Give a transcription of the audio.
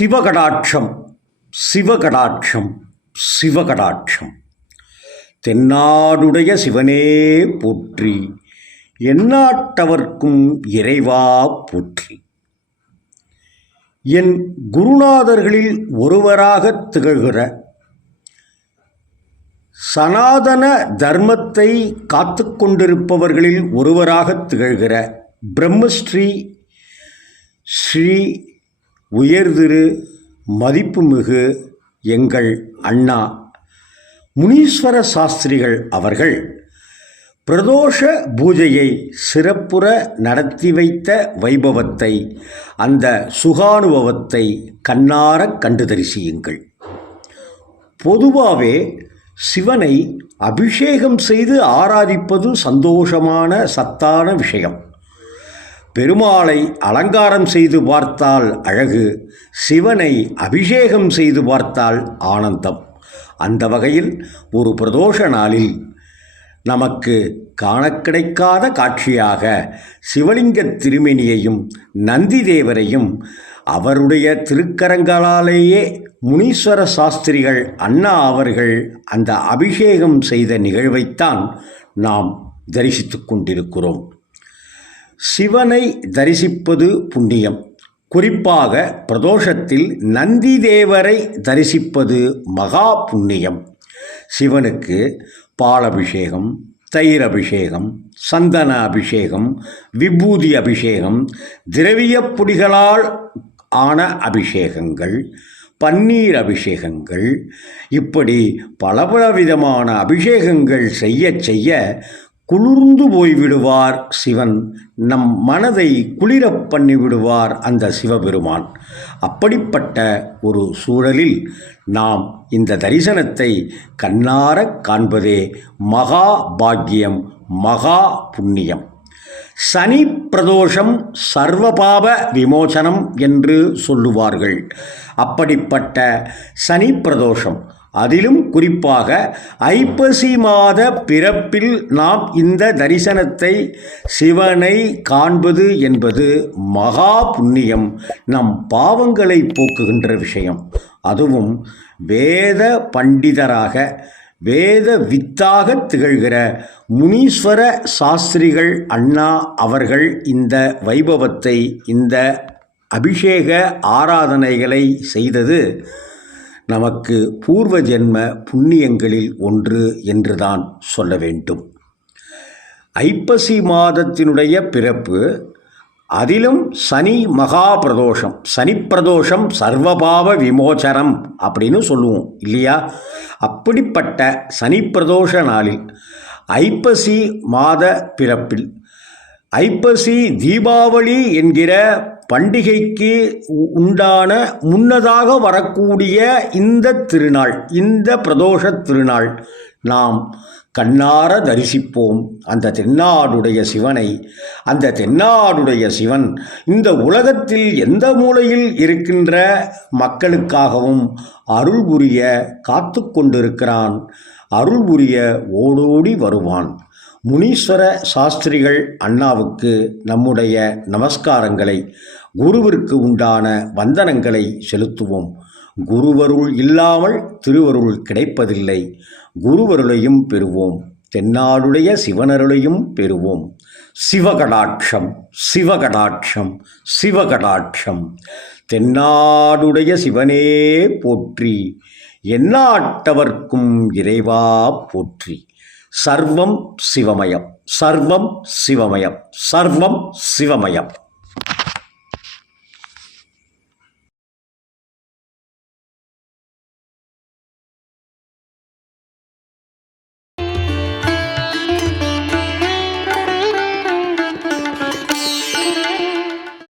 சிவகடாட்சம் சிவகடாட்சம் சிவகடாட்சம். தென்னாடுடைய சிவனே போற்றி எந்நாட்டவர்க்கும் இறைவா போற்றி. என் குருநாதர்களில் ஒருவராக திகழ்கிற சனாதன தர்மத்தை காத்து கொண்டிருப்பவர்களில் ஒருவராக திகழ்கிற பிரம்மஸ்ரீ ஸ்ரீ உயர்திரு மதிப்புமிகு எங்கள் அண்ணா. முனீஸ்வர சாஸ்திரிகள் அவர்கள் பிரதோஷ பூஜையை சிறப்புற நடத்தி வைத்த வைபவத்தை அந்த சுகானுபவத்தை கண்ணார கண்டு தரிசியுங்கள். பொதுவாகவே சிவனை அபிஷேகம் செய்து ஆராதிப்பது சந்தோஷமான சத்தான விஷயம். பெருமாளை அலங்காரம் செய்து பார்த்தால் அழகு சிவனை அபிஷேகம் செய்து பார்த்தால் ஆனந்தம். அந்த வகையில் ஒரு பிரதோஷ நாளில் நமக்கு காண கிடைக்காத காட்சியாக சிவலிங்க திருமேனியையும் நந்தி தேவரையும் அவருடைய திருக்கரங்களாலேயே முனீஸ்வர சாஸ்திரிகள் அண்ணா அவர்கள் அந்த அபிஷேகம் செய்த நிகழ்வைத்தான் நாம் தரிசித்து கொண்டிருக்கிறோம். சிவனை தரிசிப்பது புண்ணியம். குறிப்பாக பிரதோஷத்தில் நந்தி தேவரை தரிசிப்பது மகா புண்ணியம். சிவனுக்கு பாலபிஷேகம் தயிர் அபிஷேகம் சந்தன அபிஷேகம் விபூதி அபிஷேகம் திரவியப் பொடிகளால் ஆன அபிஷேகங்கள் பன்னீர் அபிஷேகங்கள் இப்படி பல பல விதமான அபிஷேகங்கள் செய்ய செய்ய குளிர்ந்து போய்விடுவார் சிவன். நம் மனதை குளிரப் பண்ணி விடுவார் அந்த சிவபெருமான். அப்படிப்பட்ட ஒரு சூழலில் நாம் இந்த தரிசனத்தை கண்ணாரக் காண்பதே மகா பாக்கியம் மகா புண்ணியம். சனி பிரதோஷம் சர்வபாப விமோசனம் என்று சொல்லுவார்கள். அப்படிப்பட்ட சனி பிரதோஷம் அதிலும் குறிப்பாக ஐப்பசி மாத பிறப்பில் நாம் இந்த தரிசனத்தை சிவனை காண்பது என்பது மகா புண்ணியம். நம் பாவங்களை போக்குகின்ற விஷயம். அதுவும் வேத பண்டிதராக வேத வித்தாக திகழ்கிற முனீஸ்வர சாஸ்திரிகள் அண்ணா அவர்கள் இந்த வைபவத்தை இந்த அபிஷேக ஆராதனைகளை செய்தது நமக்கு பூர்வ ஜென்ம புண்ணியங்களில் ஒன்று என்றுதான் சொல்ல வேண்டும். ஐப்பசி மாதத்தினுடைய பிறப்பு அதிலும் சனி மகா பிரதோஷம் சனி பிரதோஷம் சர்வபாவ விமோச்சனம் அப்படின்னு சொல்லுவோம் இல்லையா? அப்படிப்பட்ட சனி பிரதோஷ நாளில் ஐப்பசி மாத பிறப்பில் ஐப்பசி தீபாவளி என்கிற பண்டிகைக்கு உண்டான முன்னதாக வரக்கூடிய இந்த திருநாள் இந்த பிரதோஷ திருநாள் நாம் கண்ணார தரிசிப்போம். அந்த தென்னாடுடைய சிவனை அந்த தென்னாடுடைய சிவன் இந்த உலகத்தில் எந்த மூலையில் இருக்கின்ற மக்களுக்காகவும் அருள் புரிய காத்து கொண்டிருக்கிறான். அருள் புரிய ஓடோடி வருவான். முனீஸ்வர சாஸ்திரிகள் அண்ணாவுக்கு நம்முடைய நமஸ்காரங்களை குருவிற்கு உண்டான வந்தனங்களை செலுத்துவோம். குருவருள் இல்லாமல் திருவருள் கிடைப்பதில்லை. குருவருளையும் பெறுவோம். தென்னாடுடைய சிவனருளையும் பெறுவோம். சிவகடாட்சம் சிவகடாட்சம் சிவகடாட்சம். தென்னாடுடைய சிவனே போற்றி எந்நாட்டவர்க்கும் இறைவா போற்றி. சர்வம் சிவமயம். சர்வம் சிவமயம். சர்வம் சிவமயம்.